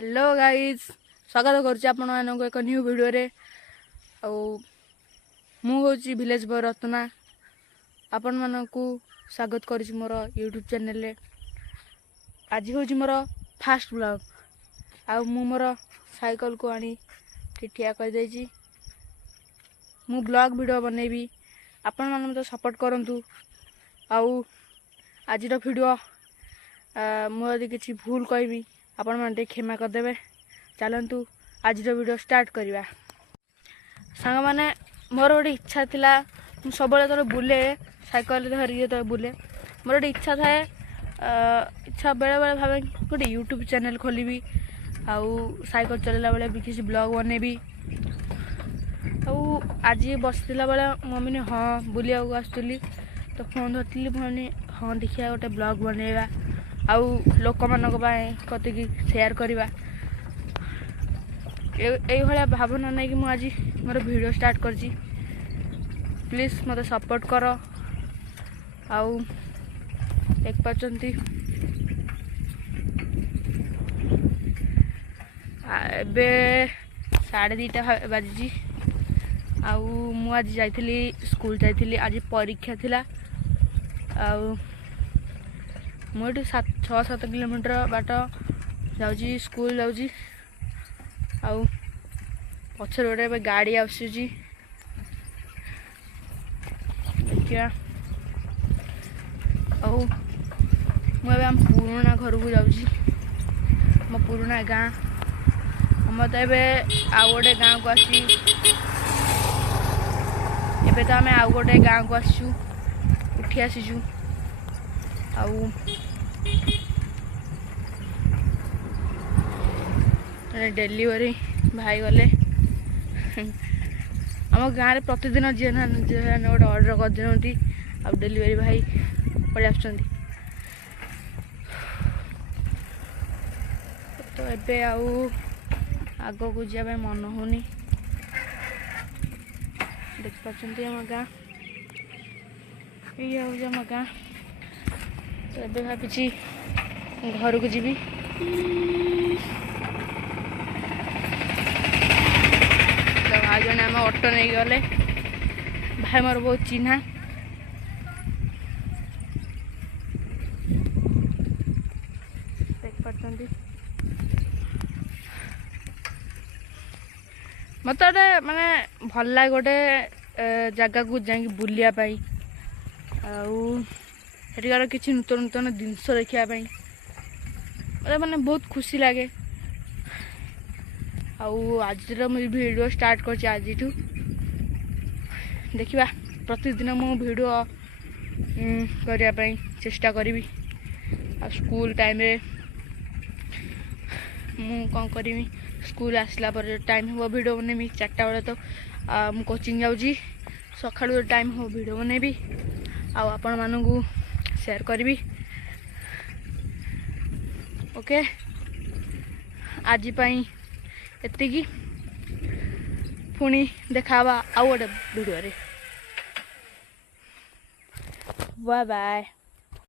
Hello guys स्वागत करुँ एक न्यू वीडियो रे मुझे विलेज बॉय रत्ना आपण मानकू स्वागत करुँ मोर यूट्यूब चैनल रे। आज हूँ मोर फास्ट ब्लॉग आउ मु मोर साइकिल को आनी ठिया कर देछि। मु ब्लॉग वीडियो बनैबी आपण मान तो सपोर्ट करंतु। आउ आज वीडियो मुझे किसी भूल कहबी आपण माने क्षमा करदेवे। चलतु आज वीडियो स्टार्ट करवा। सांग माने मोर गोटे इच्छा थिला मु सब बुले साइकिल धरिए तो बुले मोर गोटे इच्छा थाए इच्छा बेले बेले भावे गोटे यूट्यूब चैनल खोली आउ साइकिल चलला बेले भी किसी ब्लॉग बनेबी। आज बसला बेले मम्मी ने हाँ बुलिया आसुली तो फोन धरती फोन हाँ देखिए गोटे ब्लॉग बनैबा आउ लोक मानक कति शेयर करवा ये भावना नहीं कि मुझे आज मोर वीडियो स्टार्ट कर। प्लीज मत सपोर्ट कर। आउ देख पार्टी एबे 2:30 बाजी आउ मु आज जाइथिली स्कूल जाइथिली। आज परीक्षा थिला आउ मुझे 6-7 किलोमीटर बाट जाऊँगी स्कूल जाऊँगी। आउ पछर गोटे गाड़ी आसूची देखिया। आउ मुझे आम पुराना घर को जाऊँगी मो पुराना गाँ आम तो ये आउ गोटे गाँ को आसी एबे तो आम आउ गोटे गाँ को आसु उठी आसीचु। आउ डेलीवरी भाई गले आम गाँव में प्रतिदिन जी गोटे ऑर्डर कर दिखती आ डेलीवरी भाई पड़े आस। तो एबे आग को जाए मन होनी देख पार्टी आम गाँ ये हूँ आम गाँ। तो एबे भाभी घर को जीवी। तो भाई जने आम ऑटो नहीं गले भाई मोर बहुत चिन्हा देख पार्टी मत गोटे माने भल लगे गोटे जगह को जाकि बुलिया आउार किसी नूतन नूतन जिनस देखापी मतलब मैंने बहुत खुशी लगे। आज वीडियो स्टार्ट कर आज देखा प्रतिदिन मु वीडियो करने चेष्टा करी। स्कूल टाइम रे मु कौन करी स्कूल आसला पर टाइम हो वीडियो बनेबी 4टा बेले तो मु कोचिंग जाऊँगी सकाळु टाइम हो वीडियो बनेबी आपण मानू शेयर करी। ओके आज एतिकी पुणी देखा आउ गोटे वीडियो रे। Bye bye.